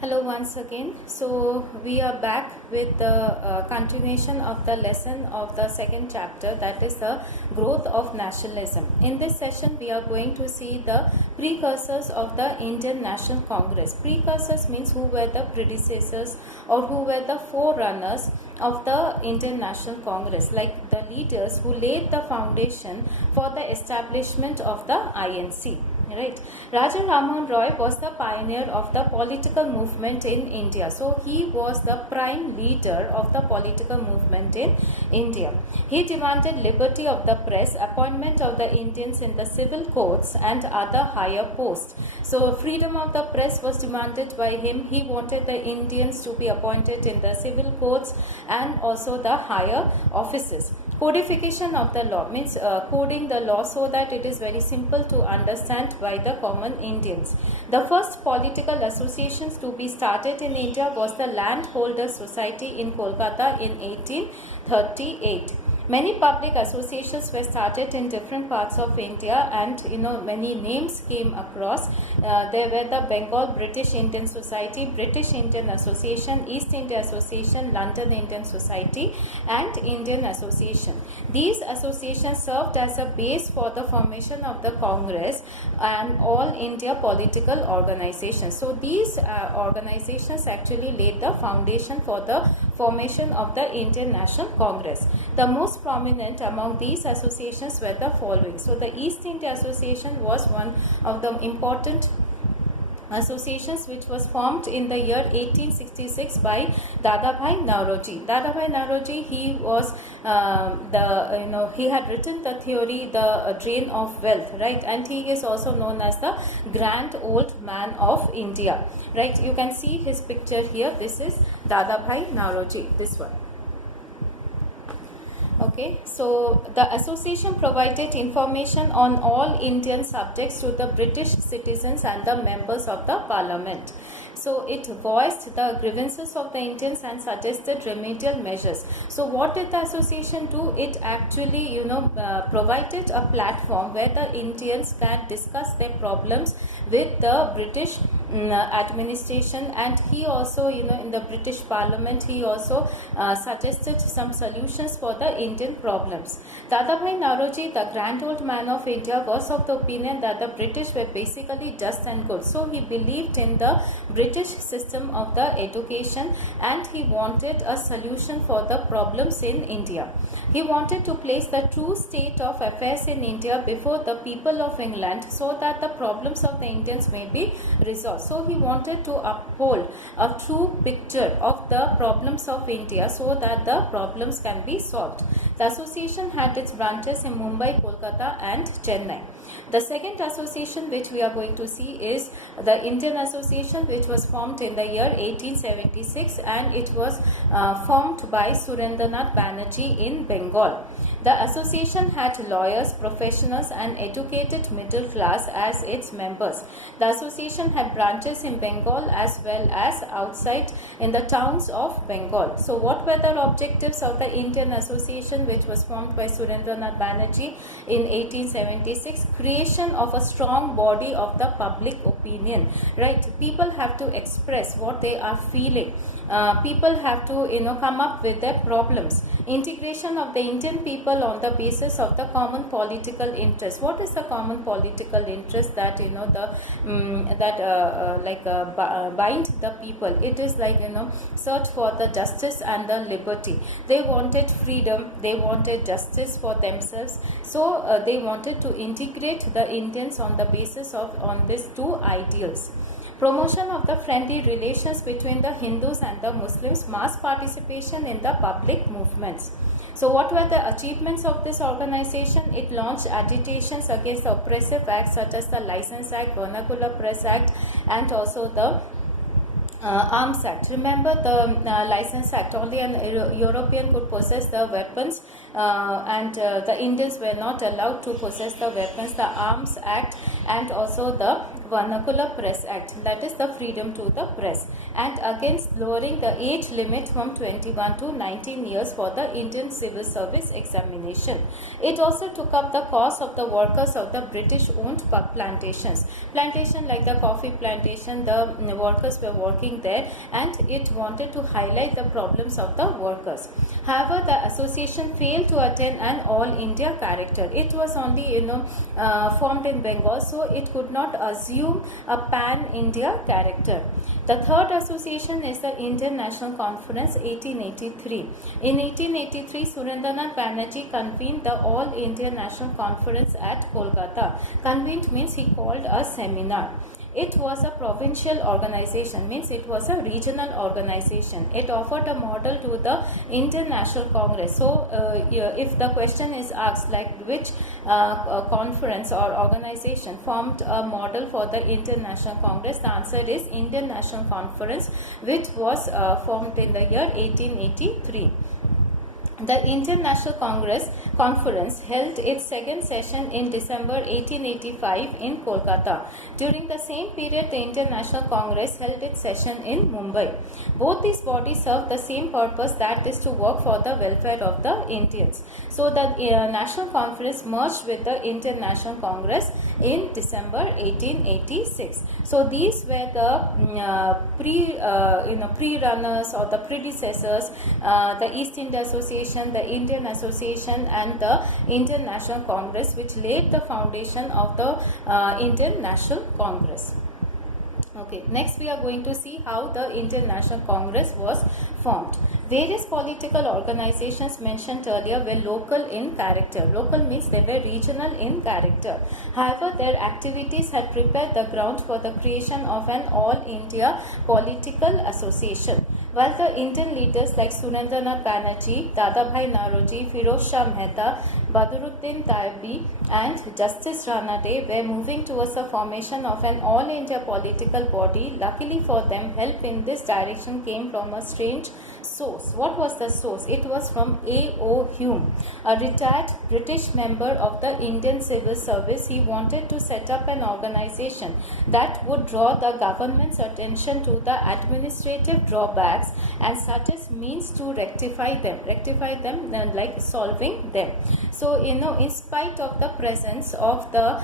Hello once again. So we are back with the continuation of the lesson of the second chapter, that is the growth of nationalism. In this session we are going to see the precursors of the Indian National Congress. Precursors means who were the predecessors or who were the forerunners of the Indian National Congress, like the leaders who laid the foundation for the establishment of the INC. Right. Raja Raman Roy was the pioneer of the political movement in India. So he was the prime leader of the political movement in India. He demanded liberty of the press, appointment of the Indians in the civil courts and other higher posts. So freedom of the press was demanded by him. He wanted the Indians to be appointed in the civil courts and also the higher offices. Codification of the law means coding the law so that it is very simple to understand by the common Indians. The first political associations to be started in India was the Landholders Society in Kolkata in 1838. Many public associations were started in different parts of India, and many names came across. There were the Bengal British Indian Society, British Indian Association, East India Association, London Indian Society and Indian Association. These associations served as a base for the formation of the Congress and all India political organizations. So these organizations actually laid the foundation for the formation of the Indian National Congress. The most prominent among these associations were the following. So the East India Association was one of the important associations which was formed in the year 1866 by Dadabhai Naoroji. Dadabhai Naoroji, he was he had written the theory, the drain of wealth, right, and he is also known as the grand old man of India, right. You can see his picture here. This is Dadabhai Naoroji, this one. Okay, so the association provided information on all Indian subjects to the British citizens and the members of the parliament. So it voiced the grievances of the Indians and suggested remedial measures. So what did the association do? It actually provided a platform where the Indians can discuss their problems with the British administration, and he also in the British Parliament he also suggested some solutions for the Indian problems. Dadabhai Naoroji, the grand old man of India, was of the opinion that the British were basically just and good. So he believed in the British system of the education and he wanted a solution for the problems in India. He wanted to place the true state of affairs in India before the people of England so that the problems of the Indians may be resolved. So he wanted to uphold a true picture of the problems of India so that the problems can be solved. The association had its branches in Mumbai, Kolkata and Chennai. The second association which we are going to see is the Indian Association, which was formed in the year 1876, and it was formed by Surendranath Banerjee in Bengal. The association had lawyers, professionals and educated middle class as its members. The association had branches in Bengal as well as outside in the towns of Bengal. So what were the objectives of the Indian Association, which was formed by Surendranath Banerjee in 1876? Creation of a strong body of the public opinion, right? People have to express what they are feeling. People have to come up with their problems. Integration of the Indian people on the basis of the common political interest. What is the common political interest that bind the people? It is like search for the justice and the liberty. They wanted freedom, they wanted justice for themselves, so they wanted to integrate the Indians on the basis of these two ideals. Promotion of the friendly relations between the Hindus and the Muslims, mass participation in the public movements. So what were the achievements of this organization? It launched agitations against the oppressive acts such as the License Act, Vernacular Press Act and also the Arms Act. Remember the License Act, only an European could possess the weapons and the Indians were not allowed to possess the weapons, the Arms Act, and also the Vernacular Press Act, that is the freedom to the press, and against lowering the age limit from 21 to 19 years for the Indian Civil Service examination. It also took up the cause of the workers of the British-owned plantations. Plantation like the coffee plantation, the workers were working there, and it wanted to highlight the problems of the workers. However, the association failed to attain an all-India character. It was only formed in Bengal, so it could not assume a pan-India character. The third association is the Indian National Conference 1883. In 1883, Surendranath Banerjee convened the All India National Conference at Kolkata. Convened means he called a seminar. It was a provincial organization, means it was a regional organization. It offered a model to the Indian National Congress. So, if the question is asked like which conference or organization formed a model for the Indian National Congress, the answer is Indian National Conference, which was formed in the year 1883. The Indian National Conference held its second session in December 1885 in Kolkata. During the same period, the Indian National Congress held its session in Mumbai. Both these bodies served the same purpose, that is to work for the welfare of the Indians. So the National Conference merged with the Indian National Congress in December 1886. So these were the pre-runners or the predecessors, the East India Association, the Indian Association, and the Indian National Congress, which laid the foundation of the Indian National Congress. Okay, next we are going to see how the Indian National Congress was formed. Various political organizations mentioned earlier were local in character. Local means they were regional in character. However, their activities had prepared the ground for the creation of an all-India political association. While the Indian leaders like Surendranath Banerjee, Dadabhai Naoroji, Firoz Shah Mehta, Badruddin Tayyobi, and Justice Rana Dey were moving towards the formation of an all-India political body, luckily for them, help in this direction came from a strange source. What was the source? It was from A.O. Hume, a retired British member of the Indian Civil Service. He wanted to set up an organization that would draw the government's attention to the administrative drawbacks and such as means to rectify them like solving them. So, in spite of the presence of the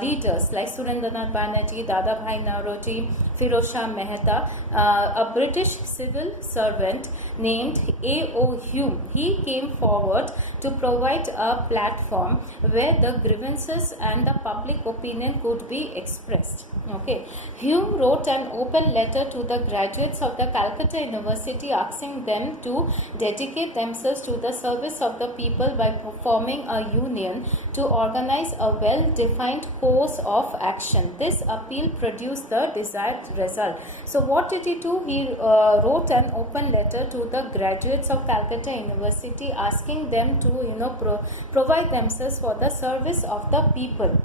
leaders like Surendranath Banerjee, Dadabhai Naoroji, Firoz Shah Mehta, a British civil servant named A.O. Hume, he came forward to provide a platform where the grievances and the public opinion could be expressed. Okay, Hume wrote an open letter to the graduates of the Calcutta University asking them to dedicate themselves to the service of the people by forming a union to organize a well-defined course of action. This appeal produced the desired result. So what did he do? He wrote an open letter to the graduates of Calcutta University asking them to provide themselves for the service of the people.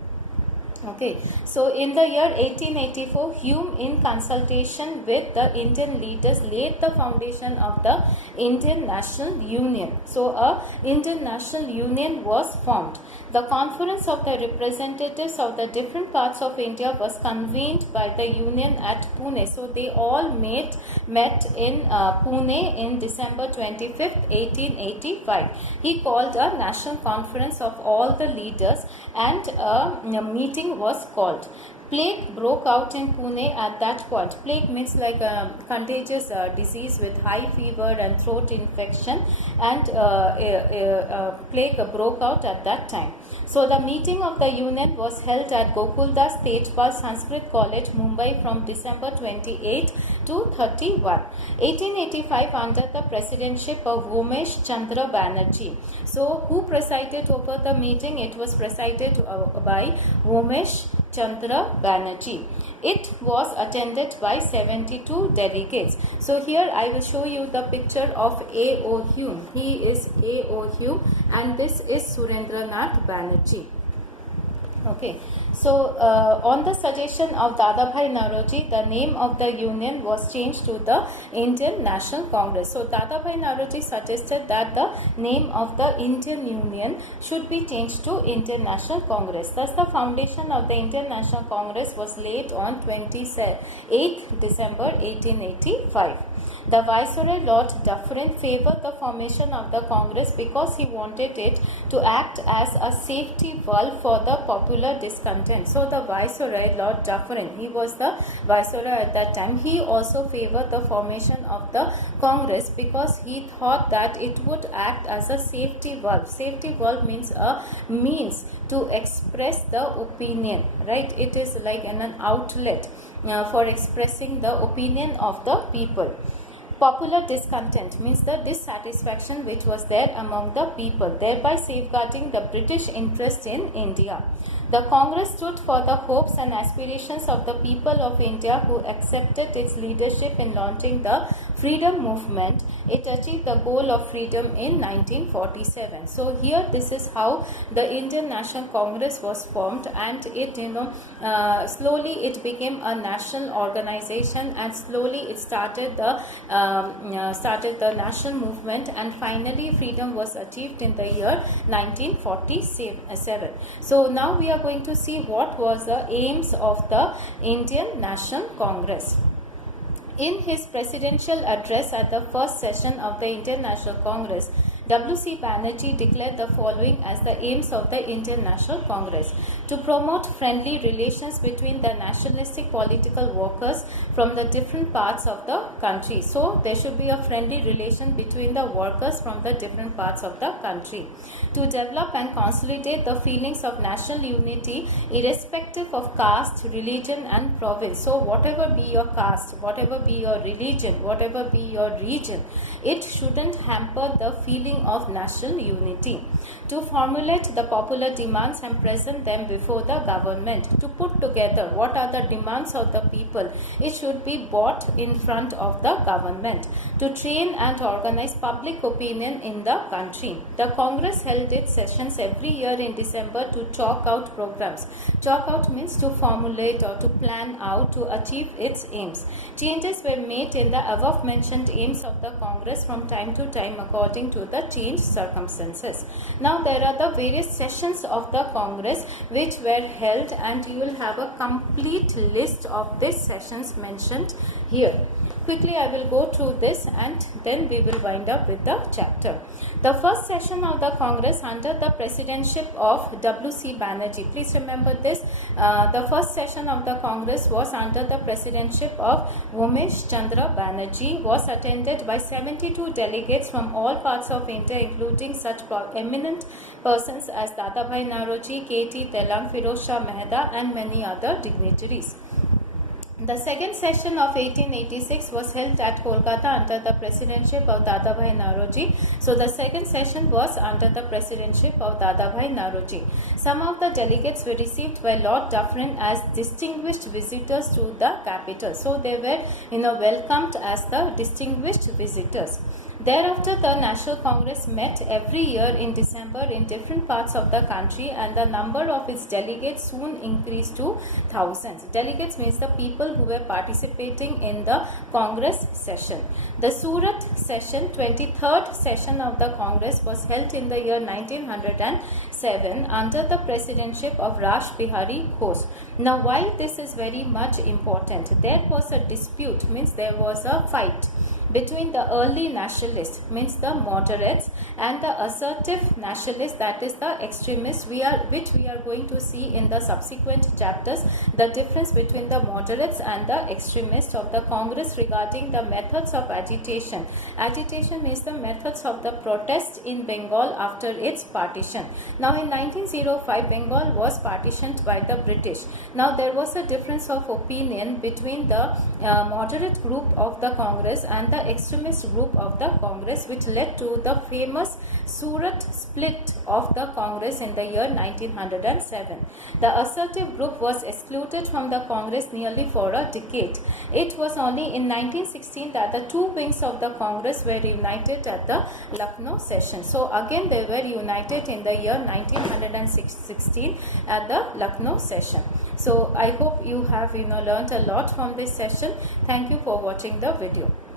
Okay, so in the year 1884, Hume, in consultation with the Indian leaders, laid the foundation of the Indian National Union. So, a Indian National Union was formed. The conference of the representatives of the different parts of India was convened by the Union at Pune. So, they all met in Pune in December 25th, 1885. He called a national conference of all the leaders, and a meeting was called. Plague broke out in Pune at that point. Plague means like a contagious disease with high fever and throat infection, and plague broke out at that time. So the meeting of the union was held at Gokuldas Tejpal Sanskrit College, Mumbai from December 28 to 31. 1885 under the presidency of Umesh Chandra Banerjee. So who presided over the meeting? It was presided by Umesh Chandra Banerjee. It was attended by 72 delegates. So here I will show you the picture of A.O. Hume. He is A.O. Hume and this is Surendranath Banerjee. Okay. So, on the suggestion of Dadabhai Naoroji, the name of the union was changed to the Indian National Congress. So, Dadabhai Naoroji suggested that the name of the Indian Union should be changed to Indian National Congress. Thus, the foundation of the Indian National Congress was laid on 28th December 1885. The Viceroy Lord Dufferin favored the formation of the Congress because he wanted it to act as a safety valve for the popular discontent. So the Viceroy Lord Dufferin, he was the Viceroy at that time, he also favored the formation of the Congress because he thought that it would act as a safety valve. Safety valve means a means to express the opinion, right? It is like an outlet for expressing the opinion of the people. Popular discontent means the dissatisfaction which was there among the people, thereby safeguarding the British interest in India. The Congress stood for the hopes and aspirations of the people of India who accepted its leadership in launching the freedom movement. It achieved the goal of freedom in 1947. So here this is how the Indian National Congress was formed, and it slowly it became a national organization, and slowly it started the national movement, and finally freedom was achieved in the year 1947. So now we are going to see what was the aims of the Indian National Congress. In his presidential address at the first session of the Indian National Congress, W.C. Banerjee declared the following as the aims of the Indian National Congress: to promote friendly relations between the nationalistic political workers from the different parts of the country. So there should be a friendly relation between the workers from the different parts of the country. To develop and consolidate the feelings of national unity irrespective of caste, religion and province. So whatever be your caste, whatever be your religion, whatever be your region, it shouldn't hamper the feeling of national unity. To formulate the popular demands and present them before the government. To put together what are the demands of the people, it should be brought in front of the government. To train and organize public opinion in the country. The Congress held its sessions every year in December to chalk out programs. Chalk out means to formulate or to plan out to achieve its aims. Changes were made in the above mentioned aims of the Congress from time to time according to the changed circumstances. Now there are the various sessions of the Congress which were held, and you will have a complete list of these sessions mentioned here. Quickly I will go through this and then we will wind up with the chapter. The first session of the Congress under the presidency of W.C. Banerjee. Please remember this. The first session of the Congress was under the presidency of Umesh Chandra Banerjee, was attended by 72 delegates from all parts of India, including such eminent persons as Dadabhai Naoroji, K.T. Telang, Firoz Shah Mehta and many other dignitaries. The second session of 1886 was held at Kolkata under the presidency of Dadabhai Naoroji. So the second session was under the presidency of Dadabhai Naoroji. Some of the delegates were received by Lord Dufferin as distinguished visitors to the capital. So they were welcomed as the distinguished visitors. Thereafter, the National Congress met every year in December in different parts of the country, and the number of its delegates soon increased to thousands. Delegates means the people who were participating in the Congress session. The Surat session, 23rd session of the Congress, was held in the year 1907 under the presidency of Rash Bihari Ghosh. Now, why this is very much important? There was a dispute, means there was a fight between the early nationalists, means the moderates, and the assertive nationalists, that is the extremists, which we are going to see in the subsequent chapters, the difference between the moderates and the extremists of the Congress regarding the methods of agitation. Agitation means the methods of the protest in Bengal after its partition. Now in 1905, Bengal was partitioned by the British. Now there was a difference of opinion between the moderate group of the Congress and the the extremist group of the Congress, which led to the famous Surat split of the Congress in the year 1907. The assertive group was excluded from the Congress nearly for a decade. It was only in 1916 that the two wings of the Congress were united at the Lucknow session. So again they were united in the year 1916 at the Lucknow session. So I hope you have learned a lot from this session. Thank you for watching the video.